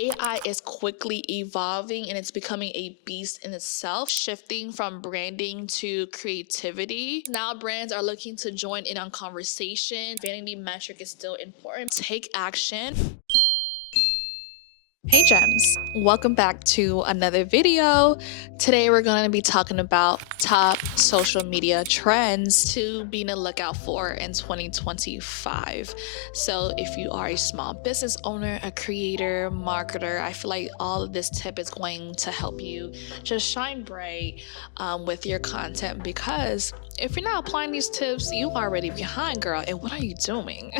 AI is quickly evolving and it's becoming a beast in itself, shifting from branding to creativity. Now brands are looking to join in on conversation. Vanity metric is still important. Take action. Hey gems, welcome back to another video. Today we're going to be talking about top social media trends to be on the lookout for in 2025. So if you are a small business owner, a creator, marketer, I feel like all of this tip is going to help you just shine bright with your content, because if you're not applying these tips, you are already behind, girl. And what are you doing?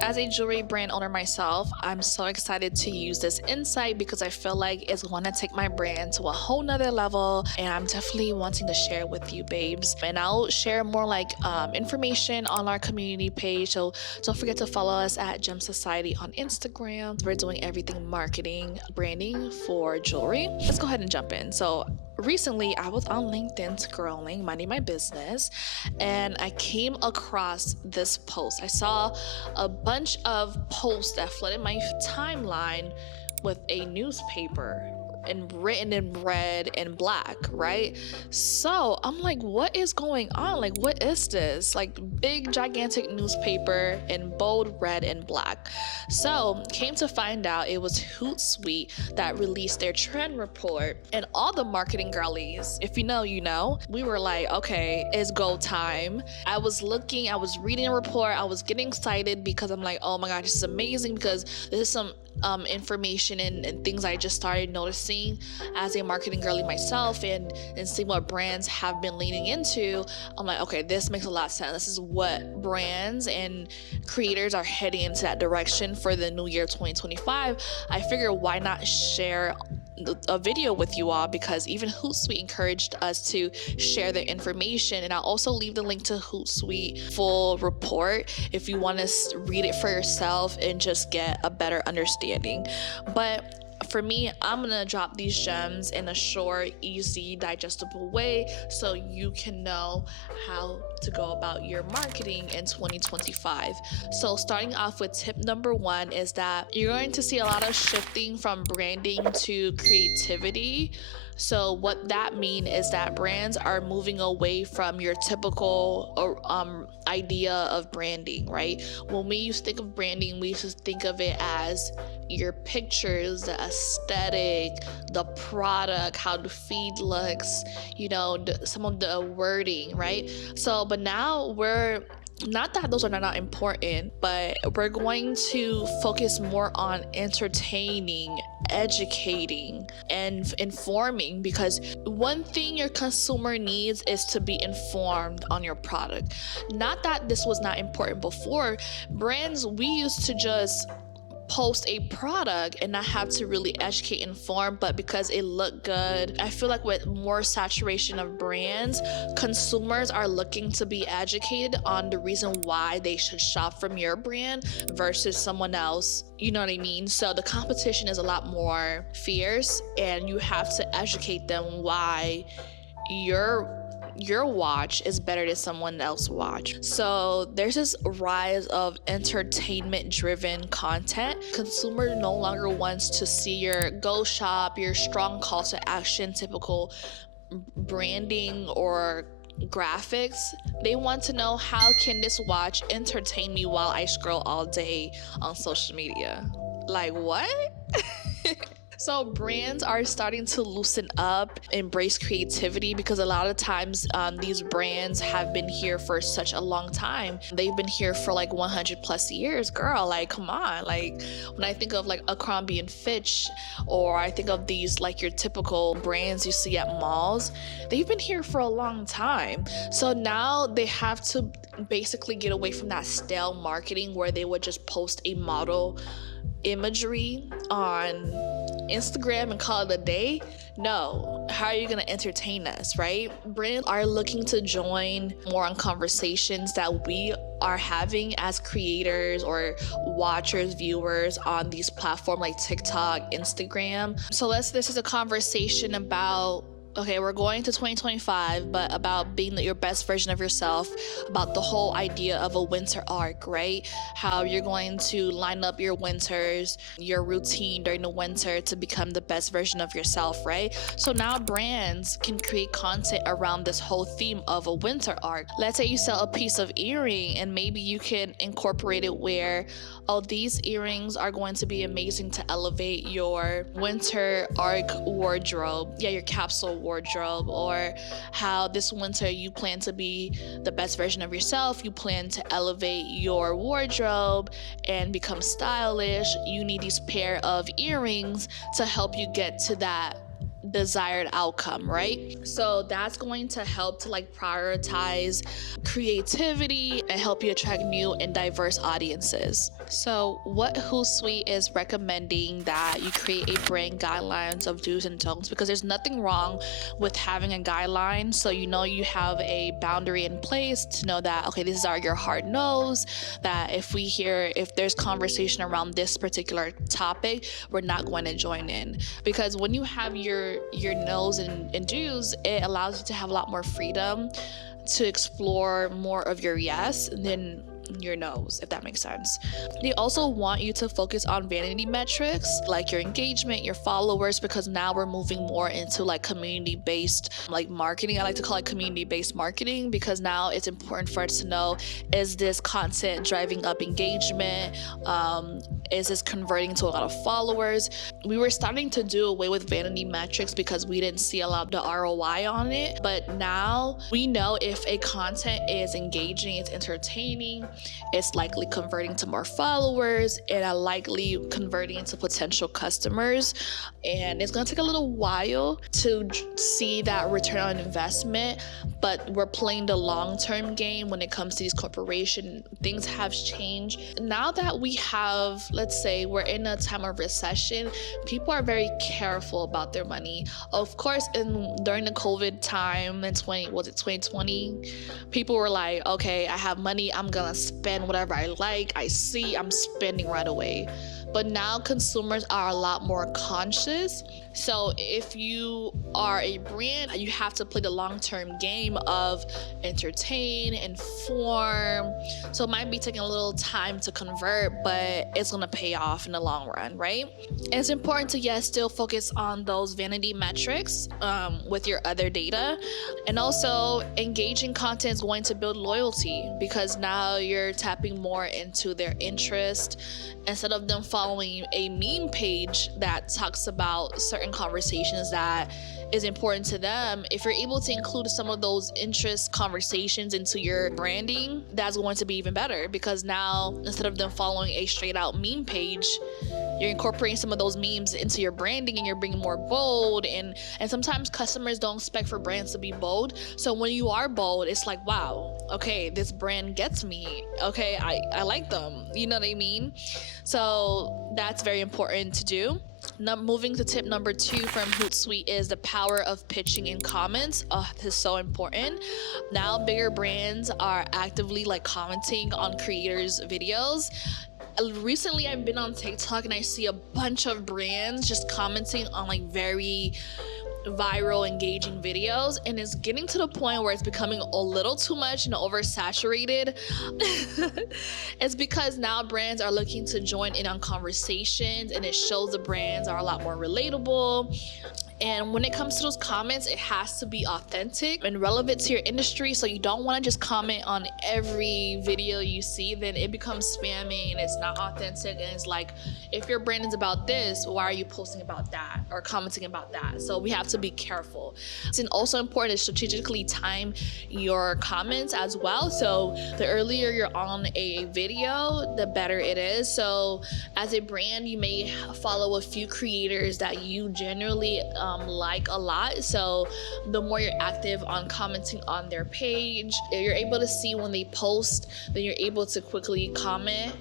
As a jewelry brand owner myself, I'm so excited to use this insight because I feel like it's going to take my brand to a whole nother level. And I'm definitely wanting to share with you, babes. And I'll share more like information on our community page. So don't forget to follow us at Gem Society on Instagram. We're doing everything marketing, branding for jewelry. Let's go ahead and jump in. So recently I was on LinkedIn scrolling, minding my business, and I came across this post. I saw a bunch of posts that flooded my timeline with a newspaper and written in red and black, right? So I'm like, what is going on? Like, what is this? Like, big gigantic newspaper in bold red and black. So came to find out it was Hootsuite that released their trend report, and all the marketing girlies, if you know, you know, we were like, okay, it's go time. I was reading a report, I was getting excited because I'm like, oh my god, this is amazing, because this is some information and things I just started noticing as a marketing girly myself, and seeing what brands have been leaning into. I'm like, okay, this makes a lot of sense. This is what brands and creators are heading into that direction for the new year 2025. I figure why not share a video with you all, because even Hootsuite encouraged us to share their information. And I'll also leave the link to Hootsuite full report if you want to read it for yourself and just get a better understanding. But for me, I'm gonna drop these gems in a short, easy, digestible way so you can know how to go about your marketing in 2025. So starting off with tip number one is that you're going to see a lot of shifting from branding to creativity. So what that means is that brands are moving away from your typical idea of branding, right? When we used to think of branding, we used to think of it as your pictures, the aesthetic, the product, how the feed looks, you know, some of the wording, right? So, but now we're not that those are not important, but we're going to focus more on entertaining, educating, and informing, because one thing your consumer needs is to be informed on your product. Not that this was not important before. Brands, we used to just post a product and not have to really educate and inform, but because it looked good. I feel like with more saturation of brands, consumers are looking to be educated on the reason why they should shop from your brand versus someone else. You know what I mean? So the competition is a lot more fierce, and you have to educate them why your watch is better than someone else's watch. So there's this rise of entertainment driven content. Consumer no longer wants to see your go shop, your strong call to action, typical branding or graphics. They want to know, how can this watch entertain me while I scroll all day on social media? Like, what? So brands are starting to loosen up, embrace creativity, because a lot of times these brands have been here for such a long time. They've been here for like 100 plus years, girl. Like, come on. Like, when I think of like Abercrombie and Fitch, or I think of these like your typical brands you see at malls, they've been here for a long time. So now they have to basically get away from that stale marketing where they would just post a model imagery on Instagram and call it a day. No, how are you going to entertain us, right? Brands are looking to join more on conversations that we are having as creators or watchers, viewers on these platforms like TikTok, Instagram. So this is a conversation about Okay, we're going to 2025, but about being your best version of yourself, about the whole idea of a winter arc, right? How you're going to line up your winters, your routine during the winter to become the best version of yourself, right? So now brands can create content around this whole theme of a winter arc. Let's say you sell a piece of earring and maybe you can incorporate it where, oh, these earrings are going to be amazing to elevate your winter arc wardrobe. Yeah, your capsule wardrobe. Or how this winter you plan to be the best version of yourself. You plan to elevate your wardrobe and become stylish. You need these pair of earrings to help you get to that desired outcome, right? So that's going to help to like prioritize creativity and help you attract new and diverse audiences. So what Hootsuite is recommending that you create a brand guidelines of do's and don'ts, because there's nothing wrong with having a guideline, so you know you have a boundary in place to know that, okay, this is your hard nose, that if there's conversation around this particular topic, we're not going to join in. Because when you have your no's and do's, it allows you to have a lot more freedom to explore more of your yes than your no's, if that makes sense. They also want you to focus on vanity metrics like your engagement, your followers, because now we're moving more into like community-based like marketing. I like to call it community-based marketing, because now it's important for us to know, is this content driving up engagement? Is this converting to a lot of followers? We were starting to do away with vanity metrics because we didn't see a lot of the ROI on it, but now we know if a content is engaging, it's entertaining, it's likely converting to more followers, and likely converting into potential customers. And it's going to take a little while to see that return on investment, but we're playing the long-term game when it comes to these corporations. Things have changed. Now that we have, let's say we're in a time of recession, people are very careful about their money. Of course, during the COVID time in 2020, people were like, okay, I have money, I'm gonna spend whatever I like, I see, I'm spending right away. But now consumers are a lot more conscious. So if you are a brand, you have to play the long-term game of entertain, inform. So it might be taking a little time to convert, but it's gonna pay off in the long run, right? It's important to, yes, still focus on those vanity metrics with your other data. And also engaging content is going to build loyalty, because now you're tapping more into their interest. Instead of them following a meme page that talks about certain conversations that is important to them, if you're able to include some of those interest conversations into your branding, that's going to be even better, because now instead of them following a straight out meme page, you're incorporating some of those memes into your branding, and you're being more bold. And sometimes customers don't expect for brands to be bold. So when you are bold, it's like, wow, okay, this brand gets me. Okay, I like them. You know what I mean? So that's very important to do. Now, moving to tip number 2 from Hootsuite is the power of pitching in comments. Oh, this is so important. Now bigger brands are actively like commenting on creators' videos. Recently I've been on TikTok and I see a bunch of brands just commenting on like very viral, engaging videos, and it's getting to the point where it's becoming a little too much and oversaturated. It's because now brands are looking to join in on conversations, and it shows the brands are a lot more relatable. And when it comes to those comments, it has to be authentic and relevant to your industry. So you don't want to just comment on every video you see, then it becomes spammy and it's not authentic. And it's like, if your brand is about this, why are you posting about that or commenting about that? So we have to be careful. It's also important to strategically time your comments as well. So the earlier you're on a video, the better it is. So as a brand, you may follow a few creators that you generally like a lot. So the more you're active on commenting on their page, you're able to see when they post, then you're able to quickly comment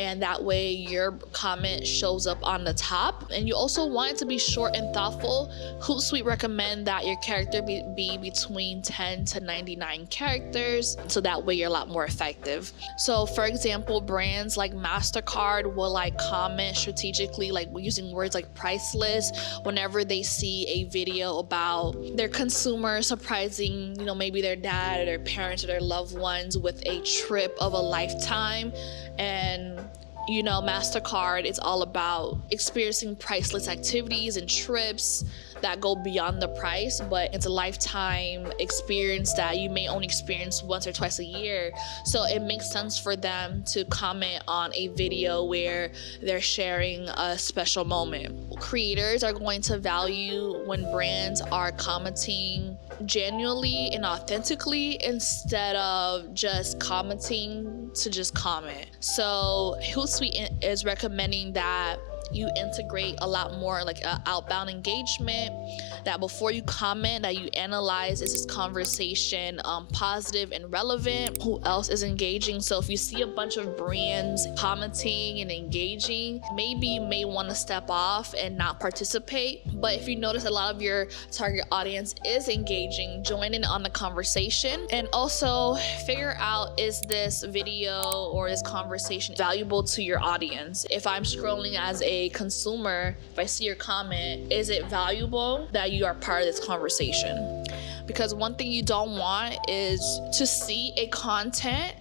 and that way your comment shows up on the top. And you also want it to be short and thoughtful. Hootsuite recommend that your character be between 10 to 99 characters, so that way you're a lot more effective. So for example, brands like MasterCard will like comment strategically, like using words like priceless whenever they see a video about their consumer surprising, you know, maybe their dad or their parents or their loved ones with a trip of a lifetime. And you know, MasterCard is all about experiencing priceless activities and trips that go beyond the price, but it's a lifetime experience that you may only experience once or twice a year. So it makes sense for them to comment on a video where they're sharing a special moment. Creators are going to value when brands are commenting genuinely and authentically instead of just commenting to just comment. So Hootsuite is recommending that you integrate a lot more like outbound engagement, that before you comment, that you analyze, is this conversation positive and relevant? Who else is engaging? So if you see a bunch of brands commenting and engaging, maybe you may want to step off and not participate. But if you notice a lot of your target audience is engaging, join in on the conversation. And also figure out, is this video or this conversation valuable to your audience? If I'm scrolling as a consumer, if I see your comment, is it valuable that you are part of this conversation? Because one thing you don't want is to see a content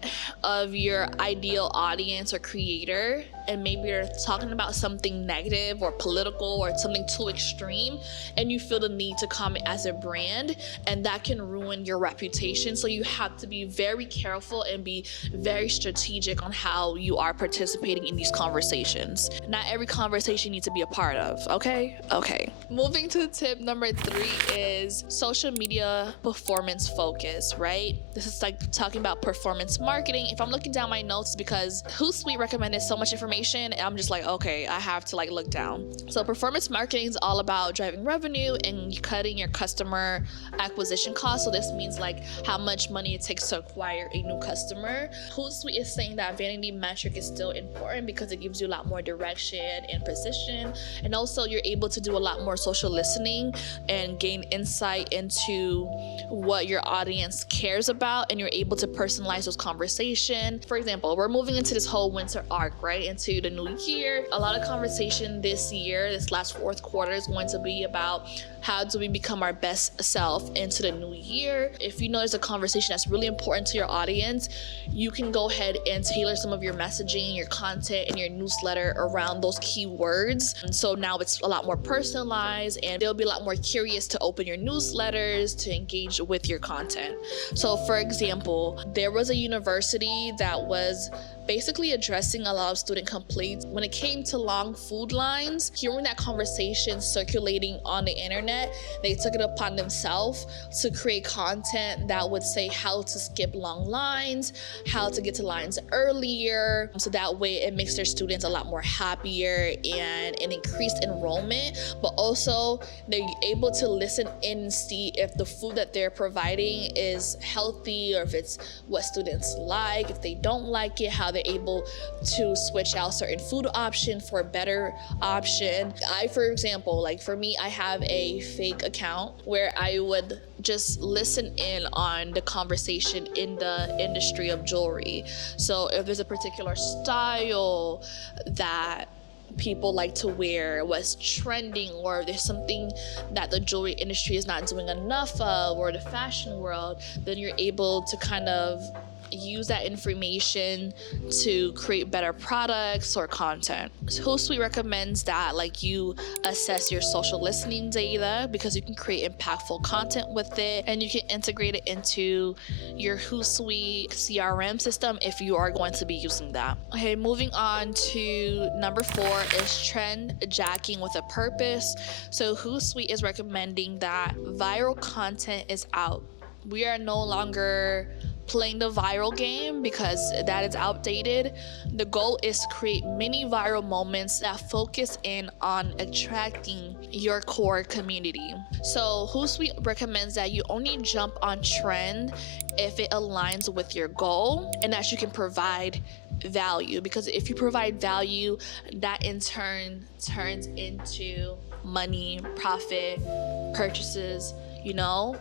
of your ideal audience or creator, and maybe they're talking about something negative or political or something too extreme, and you feel the need to comment as a brand, and that can ruin your reputation. So you have to be very careful and be very strategic on how you are participating in these conversations. Not every conversation you need to be a part of, okay? Okay. Moving to tip number 3 is social media performance focus, right? This is like talking about performance marketing. If I'm looking down my notes, because Hootsuite recommended so much information, and I'm just like, okay, I have to like look down. So performance marketing is all about driving revenue and cutting your customer acquisition costs. So this means like how much money it takes to acquire a new customer. Hootsuite is saying that vanity metric is still important because it gives you a lot more direction and precision, and also you're able to do a lot more social listening and gain insight into what your audience cares about, and you're able to personalize those conversations. For example, we're moving into this whole winter arc, right, into the new year. A lot of conversation this year, this last fourth quarter, is going to be about how do we become our best self into the new year. If you know there's a conversation that's really important to your audience, you can go ahead and tailor some of your messaging, your content, and your newsletter around those keywords. And so now it's a lot more personalized, and they'll be a lot more curious to open your newsletters, to engage with your content. So for example, there was a university that was basically addressing a lot of student complaints when it came to long food lines. Hearing that conversation circulating on the internet, they took it upon themselves to create content that would say how to skip long lines, how to get to lines earlier, so that way it makes their students a lot more happier and an increased enrollment. But also they're able to listen in and see if the food that they're providing is healthy, or if it's what students like, if they don't like it, how they're able to switch out certain food option for a better option. For example, like for me, I have a fake account where I would just listen in on the conversation in the industry of jewelry. So if there's a particular style that people like to wear, what's trending, or if there's something that the jewelry industry is not doing enough of, or the fashion world, then you're able to kind of use that information to create better products or content. So Hootsuite recommends that like you assess your social listening data, because you can create impactful content with it, and you can integrate it into your Hootsuite CRM system if you are going to be using that. Okay, moving on to number 4 is trend jacking with a purpose. So Hootsuite is recommending that viral content is out. We are no longer playing the viral game because that is outdated. The goal is to create mini viral moments that focus in on attracting your core community. So Hootsuite recommends that you only jump on trend if it aligns with your goal and that you can provide value, because if you provide value, that in turn turns into money, profit, purchases. You know,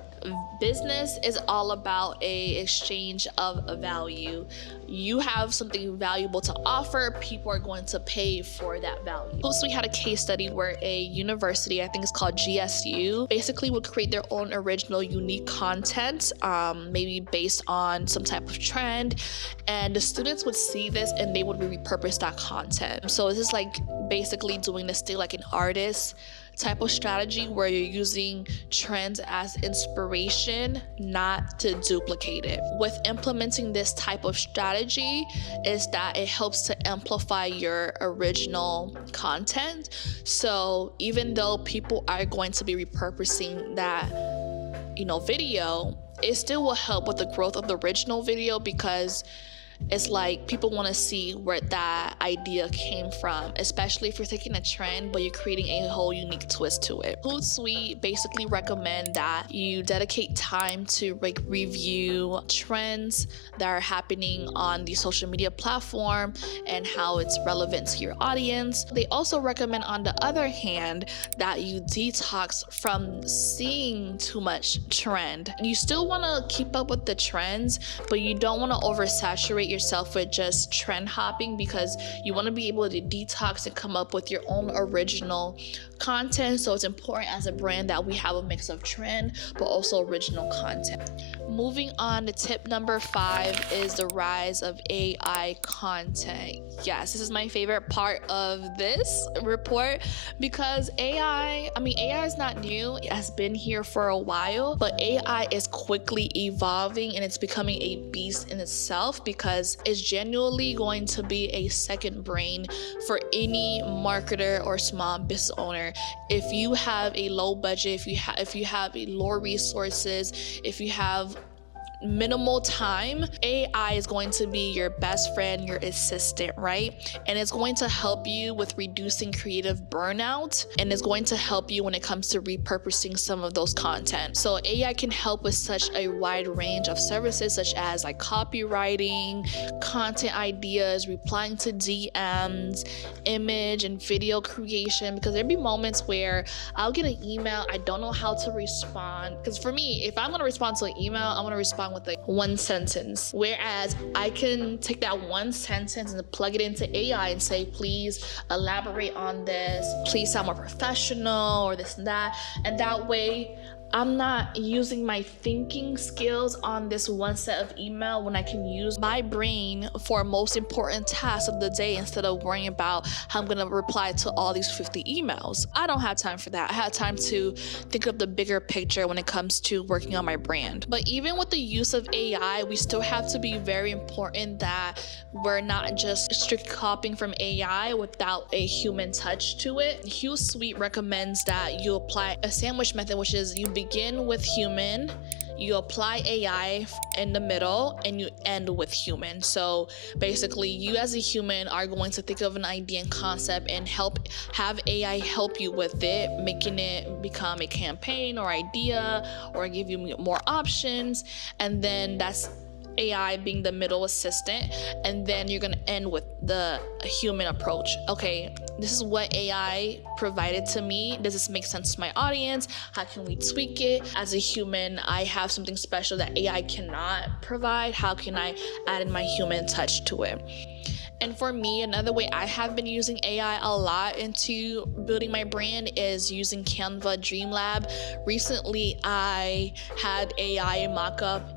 business is all about a exchange of value. You have something valuable to offer, people are going to pay for that value. So we had a case study where a university, I think it's called GSU, basically would create their own original unique content, maybe based on some type of trend, and the students would see this and they would repurpose that content. So this is like basically doing this thing like an artist type of strategy where you're using trends as inspiration, not to duplicate it. With implementing this type of strategy is that it helps to amplify your original content. So even though people are going to be repurposing that, video, it still will help with the growth of the original video, because it's like people want to see where that idea came from, especially if you're taking a trend but you're creating a whole unique twist to it. Hootsuite basically recommend that you dedicate time to like review trends that are happening on the social media platform and how it's relevant to your audience. They also recommend, on the other hand, that you detox from seeing too much trend. You still want to keep up with the trends, but you don't want to oversaturate yourself with just trend hopping, because you want to be able to detox and come up with your own original content. So it's important as a brand that we have a mix of trend but also original content. Moving on to tip number 5 is the rise of AI content. Yes, this is my favorite part of this report, because AI is not new. It has been here for a while, but AI is quickly evolving and it's becoming a beast in itself, because it's genuinely going to be a second brain for any marketer or small business owner. If you have a low budget, if you have a low resources, if you have minimal time, AI is going to be your best friend, your assistant, right? And it's going to help you with reducing creative burnout, and it's going to help you when it comes to repurposing some of those content. So AI can help with such a wide range of services, such as like copywriting, content ideas, replying to DMs, image and video creation, because there'll be moments where I'll get an email, I don't know how to respond, because for me, if I'm going to respond to an email, I'm going to respond with like one sentence, whereas I can take that one sentence and plug it into AI and say, please elaborate on this, please sound more professional, or this and that. And that way I'm not using my thinking skills on this one set of email when I can use my brain for most important tasks of the day, instead of worrying about how I'm going to reply to all these 50 emails. I don't have time for that. I have time to think of the bigger picture when it comes to working on my brand. But even with the use of AI, we still have to be very important that we're not just strict copying from AI without a human touch to it. Hootsuite recommends that you apply a sandwich method, which is you begin with human, you apply AI in the middle, and you end with human. So basically, you as a human are going to think of an idea and concept and have AI help you with it, making it become a campaign or idea, or give you more options. And then that's AI being the middle assistant, and then you're gonna end with the human approach. Okay, this is what AI provided to me. Does this make sense to my audience? How can we tweak it? As a human, I have something special that AI cannot provide. How can I add in my human touch to it? And for me, another way I have been using AI a lot into building my brand is using Canva Dreamlab. Recently, I had AI mock up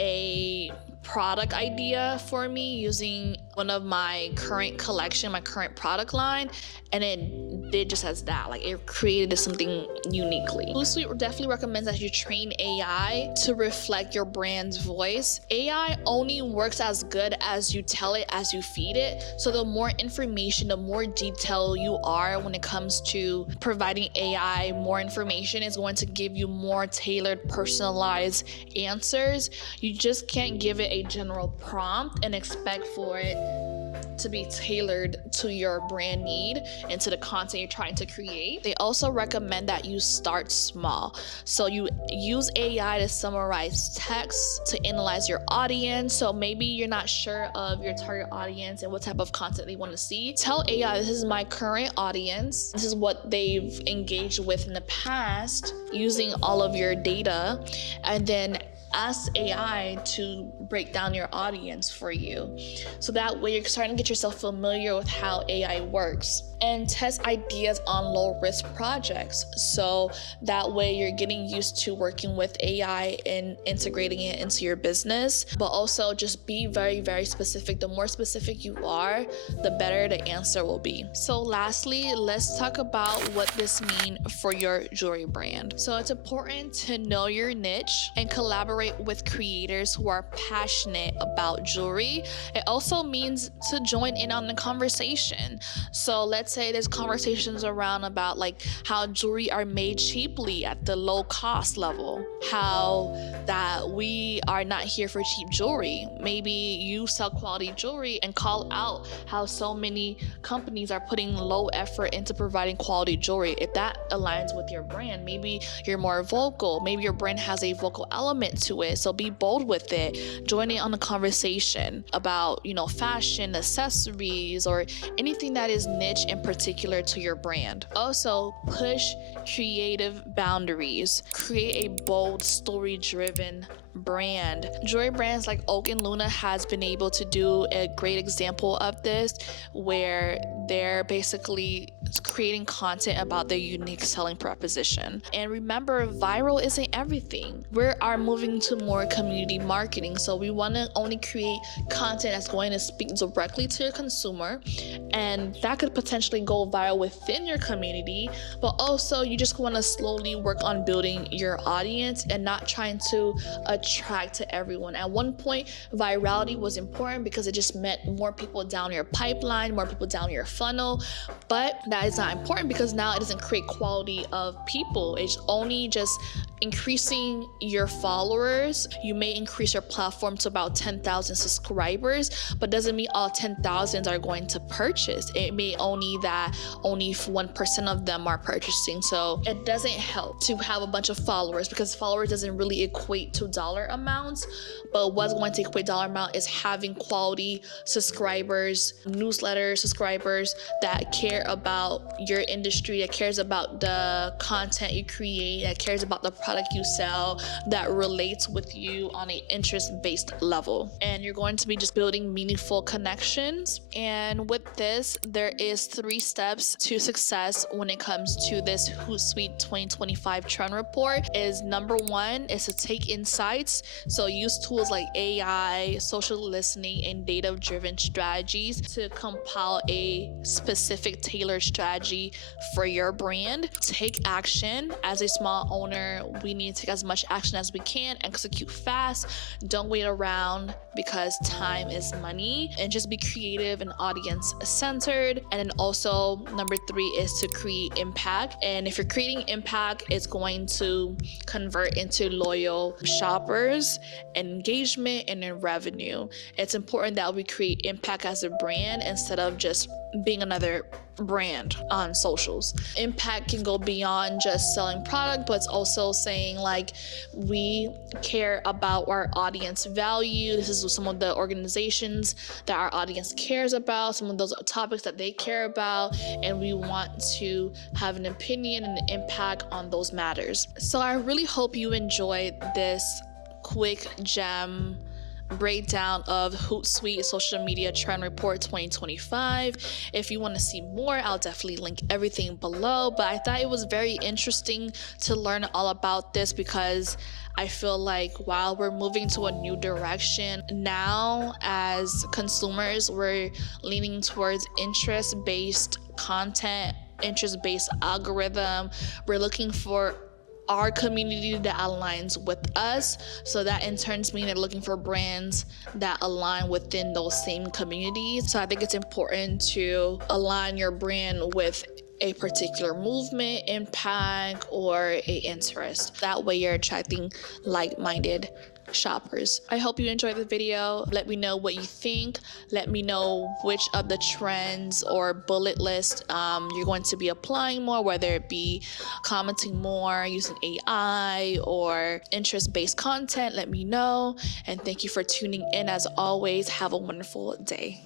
a product idea for me using one of my current collection, my current product line, and it did just as that. Like, it created something uniquely. Hootsuite definitely recommends that you train AI to reflect your brand's voice. AI only works as good as you tell it, as you feed it. So the more information, the more detail you are when it comes to providing AI more information, is going to give you more tailored, personalized answers. You just can't give it a general prompt and expect for it to be tailored to your brand need and to the content you're trying to create. They also recommend that you start small. So you use AI to summarize text, to analyze your audience. So maybe you're not sure of your target audience and what type of content they want to see. Tell AI, this is my current audience. This is what they've engaged with in the past, using all of your data, and then ask AI to break down your audience for you. So that way you're starting to get yourself familiar with how AI works, and test ideas on low risk projects. So that way you're getting used to working with AI and integrating it into your business. But also just be very, very specific. The more specific you are, the better the answer will be. So lastly, let's talk about what this means for your jewelry brand. So it's important to know your niche and collaborate with creators who are passionate about jewelry. It also means to join in on the conversation. So let's say there's conversations around about like how jewelry are made cheaply at the low cost level, how that we are not here for cheap jewelry. Maybe you sell quality jewelry and call out how so many companies are putting low effort into providing quality jewelry. If that aligns with your brand, maybe you're more vocal, maybe your brand has a vocal element to it. So be bold with it. Join in on the conversation about, fashion, accessories, or anything that is niche and particular to your brand. Also, push creative boundaries. Create a bold, story-driven brand. Jewelry brands like Oak and Luna has been able to do a great example of this, where they're basically creating content about their unique selling proposition. And remember, viral isn't everything. We are moving to more community marketing, so we want to only create content that's going to speak directly to your consumer, and that could potentially go viral within your community. But also, you just want to slowly work on building your audience and not trying to attract to everyone. At one point, virality was important because it just meant more people down your pipeline, more people down your funnel. But that is not important because now it doesn't create quality of people. It's only just increasing your followers. You may increase your platform to about 10,000 subscribers, but doesn't mean all 10,000 are going to purchase. It may only 1% of them are purchasing. So it doesn't help to have a bunch of followers, because followers doesn't really equate to dollar amounts. But what's going to equate dollar amount is having quality subscribers, newsletter subscribers that care about your industry, that cares about the content you create, that cares about the product you sell, that relates with you on an interest-based level. And you're going to be just building meaningful connections. And with this, there is 3 steps to success when it comes to this Hootsuite 2025 trend report. Is number 1 is to take insights. So use tools like AI, social listening, and data-driven strategies to compile a specific tailored strategy for your brand. Take action. As a small owner, we need to take as much action as we can, execute fast, don't wait around because time is money, and just be creative and audience centered. And then also number 3 is to create impact. And if you're creating impact, it's going to convert into loyal shoppers, engagement, and in revenue. It's important that we create impact as a brand instead of just being another brand on socials. Impact can go beyond just selling product, but it's also saying like, we care about our audience value. This is some of the organizations that our audience cares about, some of those topics that they care about, and we want to have an opinion and an impact on those matters. So I really hope you enjoyed this quick gem breakdown of Hootsuite Social Media Trend Report 2025. If you want to see more, I'll definitely link everything below. But I thought it was very interesting to learn all about this because I feel like while we're moving to a new direction now as consumers, we're leaning towards interest-based content, interest-based algorithm. We're looking for our community that aligns with us, so that in turn means they're looking for brands that align within those same communities. So I think it's important to align your brand with a particular movement, impact, or a interest. That way you're attracting like-minded shoppers. I hope you enjoyed the video. Let me know what you think. Let me know which of the trends or bullet list you're going to be applying more, whether it be commenting more using AI or interest-based content. Let me know. And thank you for tuning in. As always, have a wonderful day.